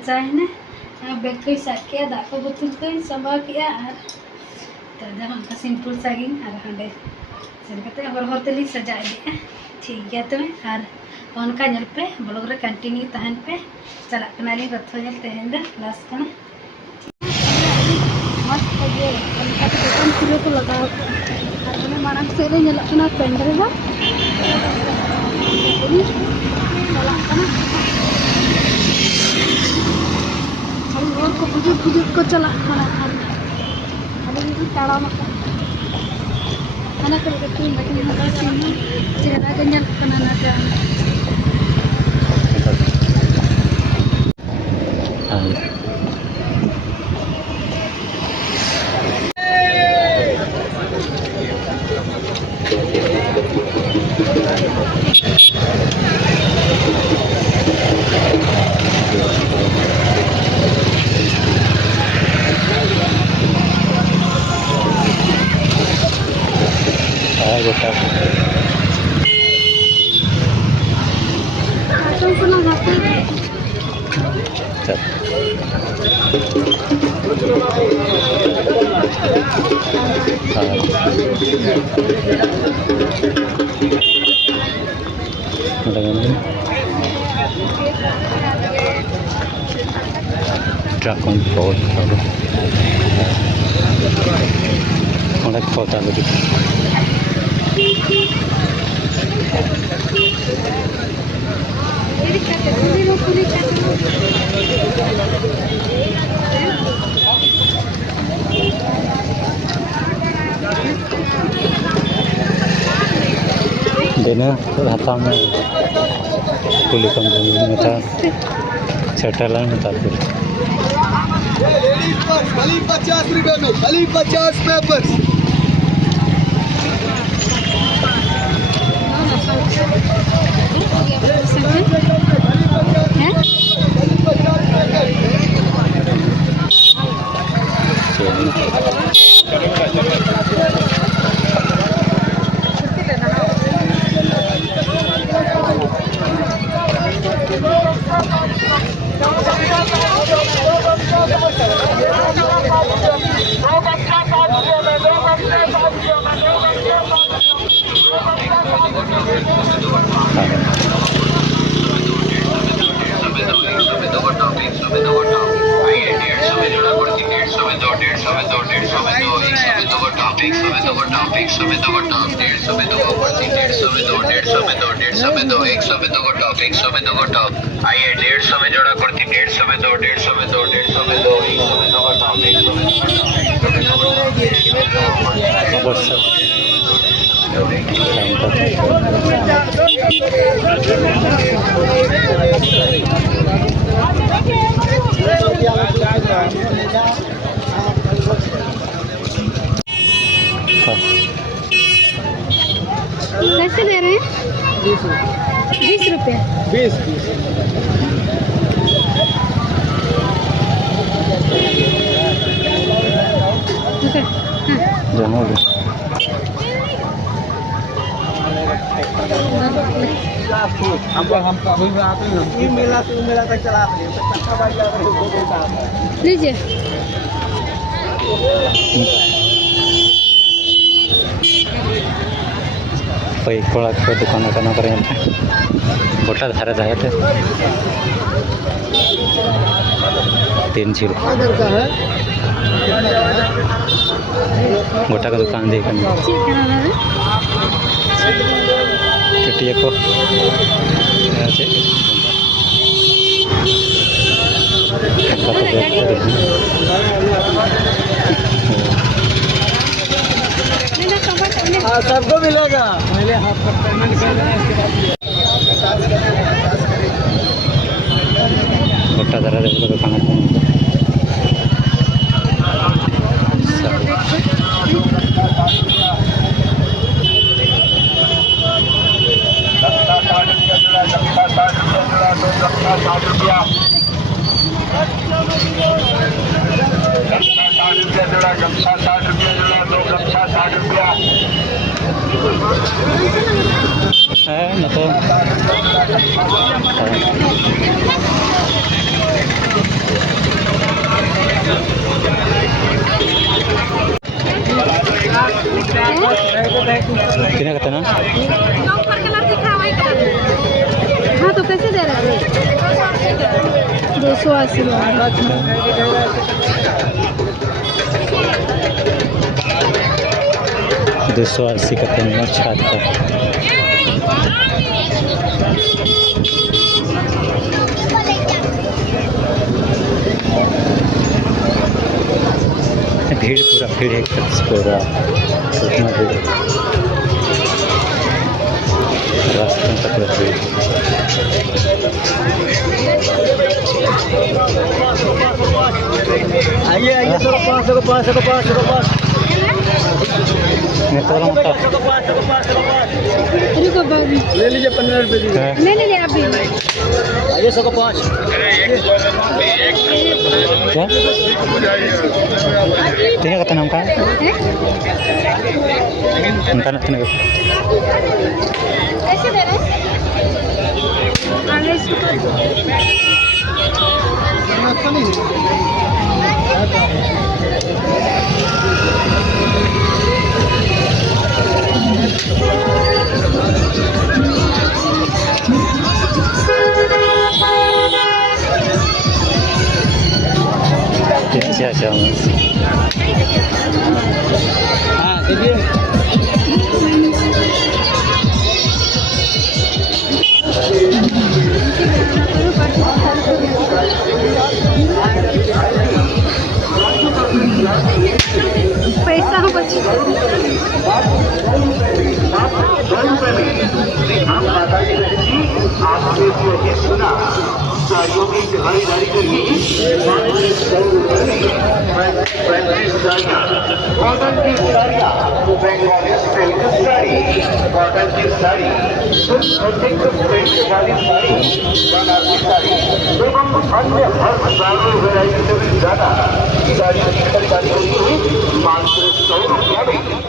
सजा है बैग को साब के दाग को बोतल को संभाल के तो सिंपल सागी और हाँ सेन करते हर तेली सजा इदी ठीक गया तबे और उनका नल पे ब्लॉग रे कंटिन्यू तहन पे चला कनाली रथ नल तेहन द क्लास कना मस्त ये उनका दुकान खुले को लगाओ और मैंने मारम से रे नल कना पेंडल बा चला कना हम रोड को बुजुर्ग को चला कना अभी ताड़ा मत ana ko betul lagi sini cara ganyan kana naga Dragon Boat অনেক কথা বলি देना हाथा में कुली कम में था सेटल में था फिर खाली 50 रुपए में खाली 50 पेपर्स आइए 150 में जोड़ा कुर्ती 150 में दो 150 में दो 150 में दो 100 में दो टॉप 100 में कैसे दे रहे हैं 20 रुपये 20 जमा हमका अभी में आते हैं ये मेला से मेला तक चला रहे हैं तो बाइक लगा रहे लीजिए कोई कोड़ा को दुकान करना करें गोटा धारे धारे 3 का है गोटा का दुकान देखने चुटिया को सबको मिलेगा पहले हाथ पर पेमेंट कर देना इसके बाद गोटा धारा देखो दुकान है ना तो कितने का था ना? हाँ तो कैसे दे रहे हैं? 280 $280 का पेन छात का। भीड़ भीड़ है पूरा उतना भीड़ रास्ते तक भीड़। आइए आइए 500 मैं तो रहा रुको बाबू ले लीजिए 15 रुपये दीजिए। ले आप भी आइए 105। क्या तीन का नाम का उनका ना तीन कैसे दे रहे अच्छा हाँ चलिए। पैसा हम बच्चे कॉटन की साड़ी एवं अन्य हर हजारों वैरायटी से भी ज्यादा साड़ी की खरीदारी होती है मात्र 100 रुपया में।